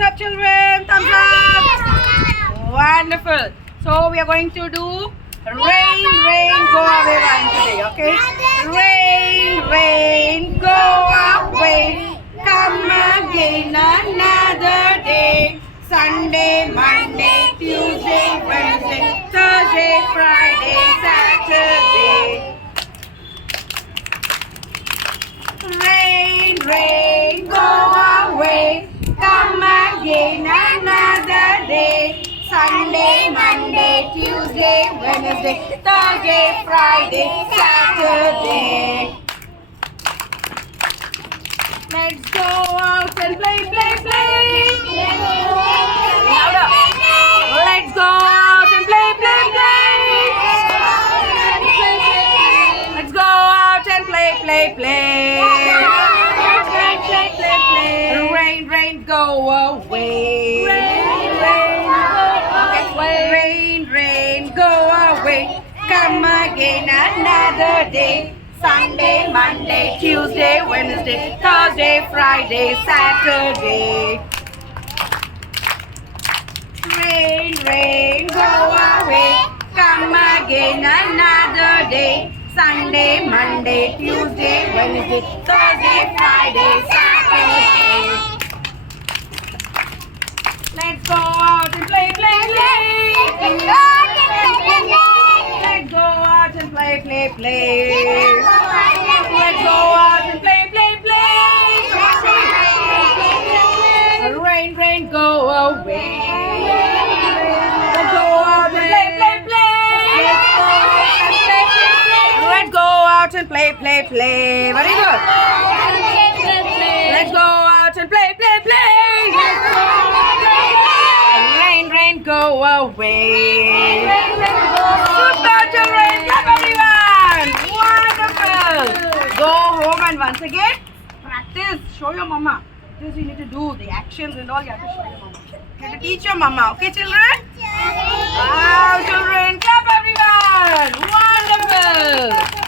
Thumbs up, children. Thumbs up. Wonderful. So we are going to do rain, rain, go away rhyme today. Okay. Rain, rain, go away. Come again another day. Sunday, Monday, Tuesday, Wednesday, Thursday, Friday, Saturday. Rain, rain, go away. Come again another day. Sunday, Monday, Tuesday, Wednesday, Thursday, Friday, Saturday. Let's go out and play, play, play. Louder. Let's go out and play, play, play. Let's go out and play, play, play. Play, play, play, play. Rain, rain, go away. Rain, rain, go away. Come again another day. Sunday, Monday, Tuesday, Wednesday, Thursday, Friday, Saturday. Rain, rain, go away. Come again another day. Sunday, Monday, Tuesday, Wednesday, Thursday, Friday, Saturday. Let's go out and play, play, play. Let's go out and play, play, play. Let's go out and play, play, play. Rain, rain, go away. Let's go out and play, play, play. Let's go out and play, play, play. Very good. Let's go out and play, play, play. Rain, rain, go away. Super children, clap everyone. Wonderful. Go home and once again practice. Show your mama. This you need to do the actions and all. You have to show your mama. You have to teach your mama. Okay, children? Wow, children, clap everyone. Wonderful.